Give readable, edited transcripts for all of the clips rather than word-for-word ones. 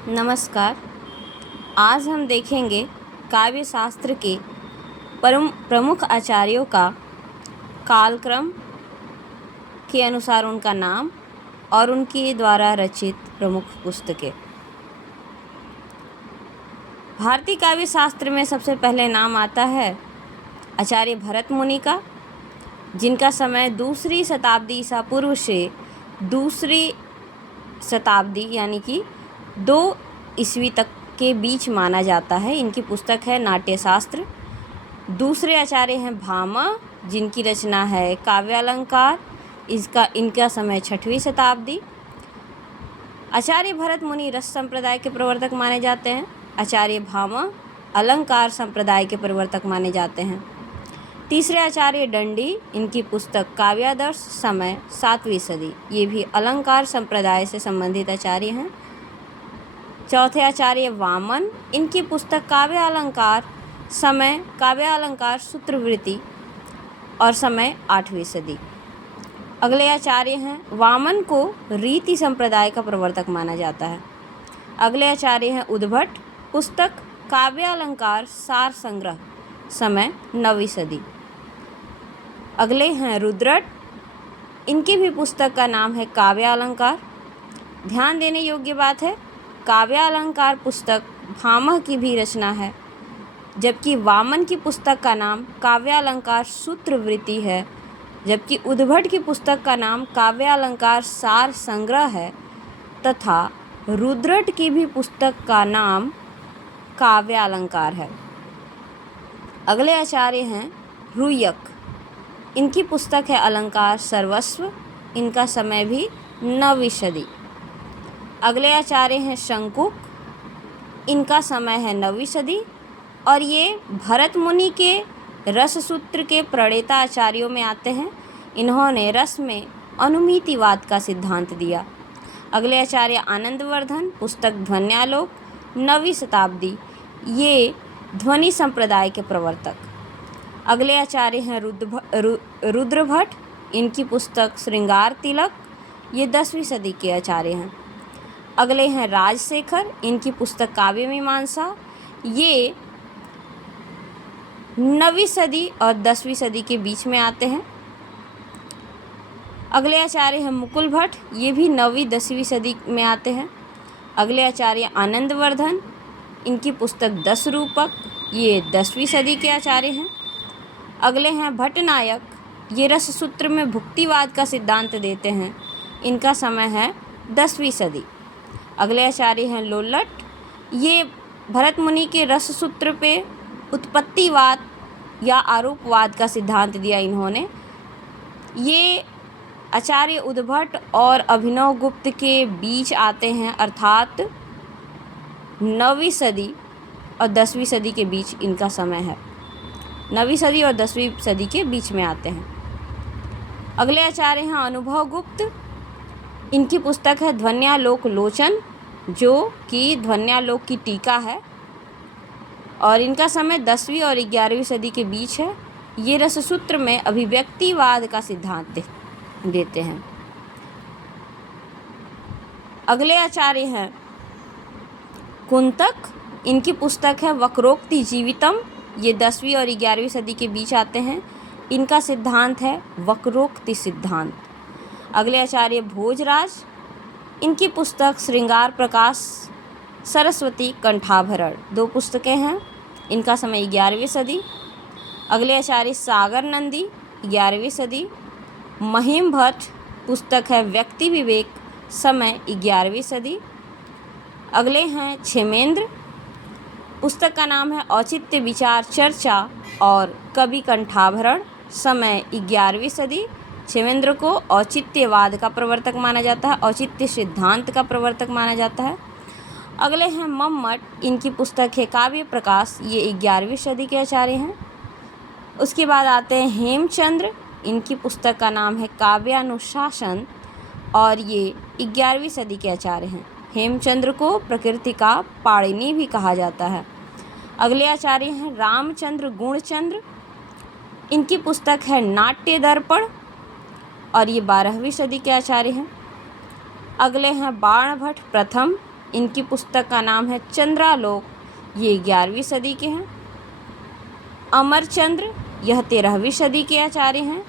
नमस्कार। आज हम देखेंगे काव्य शास्त्र के प्रमुख आचार्यों का कालक्रम के अनुसार उनका नाम और उनके द्वारा रचित प्रमुख पुस्तकें। भारतीय काव्य शास्त्र में सबसे पहले नाम आता है आचार्य भरत मुनि का, जिनका समय दूसरी शताब्दी ईसा पूर्व से दूसरी शताब्दी यानी कि 2 ईस्वी तक के बीच माना जाता है। इनकी पुस्तक है नाट्यशास्त्र। दूसरे आचार्य हैं भामा, जिनकी रचना है काव्यालंकार। इनका समय 6वीं शताब्दी। आचार्य भरत मुनि रस संप्रदाय के प्रवर्तक माने जाते हैं। आचार्य भामा अलंकार संप्रदाय के प्रवर्तक माने जाते हैं। तीसरे आचार्य दंडी, इनकी पुस्तक काव्यादर्श, समय 7वीं सदी। ये भी अलंकार संप्रदाय से संबंधित आचार्य हैं। चौथे आचार्य वामन, इनकी पुस्तक काव्यालंकार, समय काव्यालंकार सूत्रवृत्ति और समय 8वीं सदी। अगले आचार्य हैं वामन को रीति संप्रदाय का प्रवर्तक माना जाता है। अगले आचार्य हैं उद्भट, पुस्तक काव्यालंकार सार संग्रह, समय 9वीं सदी। अगले हैं रुद्रट, इनकी भी पुस्तक का नाम है काव्यालंकार। ध्यान देने योग्य बात है, काव्यालंकार पुस्तक भामा की भी रचना है, जबकि वामन की पुस्तक का नाम काव्यालंकार सूत्रवृत्ति है, जबकि उद्भट की पुस्तक का नाम काव्यालंकार सार संग्रह है, तथा रुद्रट की भी पुस्तक का नाम काव्यालंकार है। अगले आचार्य हैं रुयक, इनकी पुस्तक है अलंकार सर्वस्व। इनका समय भी 9वीं सदी। अगले आचार्य हैं शंकुक, इनका समय है 9वीं सदी और ये भरत मुनि के रस सूत्र के प्रणेता आचार्यों में आते हैं। इन्होंने रस में अनुमितिवाद का सिद्धांत दिया। अगले आचार्य आनंदवर्धन, पुस्तक ध्वन्यालोक, 9वीं शताब्दी। ये ध्वनि संप्रदाय के प्रवर्तक। अगले आचार्य हैं रुद्रभट, इनकी पुस्तक श्रृंगार तिलक। ये 10वीं सदी के आचार्य हैं। अगले हैं राजशेखर, इनकी पुस्तक काव्य मीमांसा। ये 9वीं सदी और 10वीं सदी के बीच में आते हैं। अगले आचार्य हैं मुकुल भट्ट, ये भी 9वीं 10वीं सदी में आते हैं। अगले आचार्य आनंदवर्धन, इनकी पुस्तक 10 रूपक, ये 10वीं सदी के आचार्य हैं। अगले हैं भट्टनायक, ये रस सूत्र में भुक्तिवाद का सिद्धांत देते हैं। इनका समय है 10वीं सदी। अगले आचार्य हैं लोल्लट, ये भरत मुनि के रस सूत्र पे उत्पत्तिवाद या आरोपवाद का सिद्धांत दिया इन्होंने। ये आचार्य उद्भट और अभिनव गुप्त के बीच आते हैं, अर्थात 9वीं सदी और 10वीं सदी के बीच इनका समय है। 9वीं सदी और 10वीं सदी के बीच में आते हैं। अगले आचार्य हैं अनुभव गुप्त, इनकी पुस्तक है ध्वन्यालोक लोचन, जो कि ध्वन्यालोक की टीका है और इनका समय 10वीं और 11वीं सदी के बीच है। ये रससूत्र में अभिव्यक्तिवाद का सिद्धांत देते हैं। अगले आचार्य हैं कुंतक, इनकी पुस्तक है वक्रोक्ति जीवितम। ये 10वीं और 11वीं सदी के बीच आते हैं। इनका सिद्धांत है वक्रोक्ति सिद्धांत। अगले आचार्य भोजराज, इनकी पुस्तक श्रृंगार प्रकाश सरस्वती कंठाभरण, 2 पुस्तकें हैं। इनका समय 11वीं सदी। अगले आचार्य सागर नंदी, 11वीं सदी। महिम भट्ट, पुस्तक है व्यक्ति विवेक, समय 11वीं सदी। अगले हैं क्षेमेंद्र, पुस्तक का नाम है औचित्य विचार चर्चा और कवि कंठाभरण, समय 11वीं सदी। क्षेमेंद्र को औचित्यवाद का प्रवर्तक माना जाता है, औचित्य सिद्धांत का प्रवर्तक माना जाता है। अगले हैं मम्मट, इनकी पुस्तक है काव्य प्रकाश, ये 11वीं सदी के आचार्य हैं। उसके बाद आते हैं हेमचंद्र, इनकी पुस्तक का नाम है काव्यानुशासन और ये 11वीं सदी के आचार्य हैं। हेमचंद्र को प्रकृति का पाणिनि भी कहा जाता है। अगले आचार्य हैं रामचंद्र गुणचंद्र, इनकी पुस्तक है नाट्य दर्पण और ये 12वीं सदी के आचार्य हैं। अगले हैं बाणभट्ट प्रथम, इनकी पुस्तक का नाम है चंद्रालोक, ये 11वीं सदी के हैं। अमरचंद्र, यह 13वीं सदी के आचार्य हैं।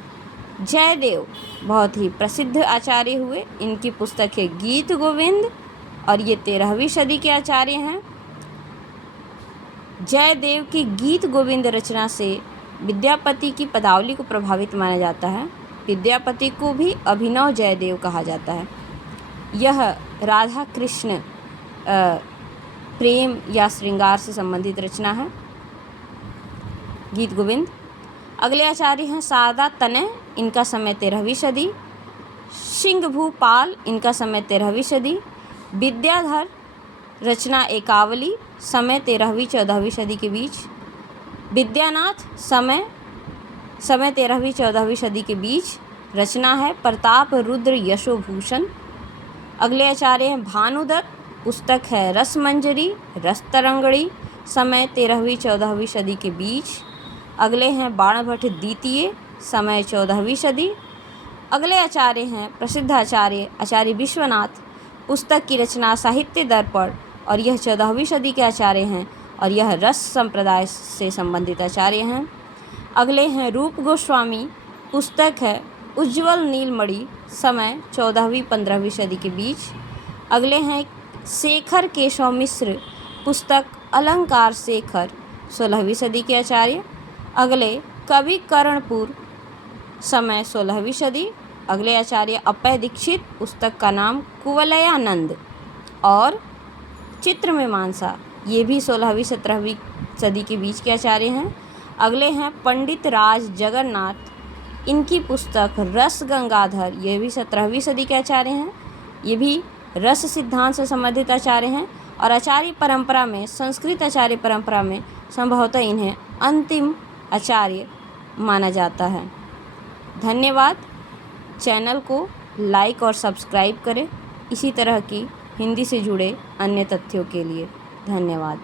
जयदेव बहुत ही प्रसिद्ध आचार्य हुए, इनकी पुस्तक है गीत गोविंद और ये 13वीं सदी के आचार्य हैं। जयदेव की गीत गोविंद रचना से विद्यापति की पदावली को प्रभावित माना जाता है। विद्यापति को भी अभिनव जयदेव कहा जाता है। यह राधा कृष्ण प्रेम या श्रृंगार से संबंधित रचना है, गीत गोविंद। अगले आचार्य हैं शारदा तनय, इनका समय 13वीं सदी। सिंहभूपाल, इनका समय 13वीं सदी। विद्याधर, रचना एकावली, समय 13वीं 14वीं सदी के बीच। विद्यानाथ, समय 13वीं 14वीं सदी के बीच, रचना है प्रताप रुद्र यशोभूषण। अगले आचार्य हैं भानुदत्त, पुस्तक है रसमंजरी रसतरंगड़ी, समय 13वीं 14वीं सदी के बीच। अगले हैं बाणभट्ट द्वितीय, समय 14वीं सदी। अगले आचार्य हैं प्रसिद्ध आचार्य विश्वनाथ, पुस्तक की रचना साहित्य दर्पण और यह 14वीं सदी के आचार्य हैं और यह रस संप्रदाय से संबंधित आचार्य हैं। अगले हैं रूप गोस्वामी, पुस्तक है उज्ज्वल नीलमणि, समय 14वीं 15वीं सदी के बीच। अगले हैं शेखर केशव मिश्र, पुस्तक अलंकार शेखर, 16वीं सदी के आचार्य। अगले कवि कर्णपुर, समय 16वीं सदी। अगले आचार्य अप्पय दीक्षित, पुस्तक का नाम कुवलयानंद और चित्रमीमांसा, ये भी 16वीं 17वीं सदी के बीच के आचार्य हैं। अगले हैं पंडित राज जगन्नाथ, इनकी पुस्तक रस गंगाधर, ये भी 17वीं सदी के आचार्य हैं। ये भी रस सिद्धांत से संबंधित आचार्य हैं और आचार्य परंपरा में, संस्कृत आचार्य परंपरा में संभवतः इन्हें अंतिम आचार्य माना जाता है। धन्यवाद। चैनल को लाइक और सब्सक्राइब करें इसी तरह की हिंदी से जुड़े अन्य तथ्यों के लिए। धन्यवाद।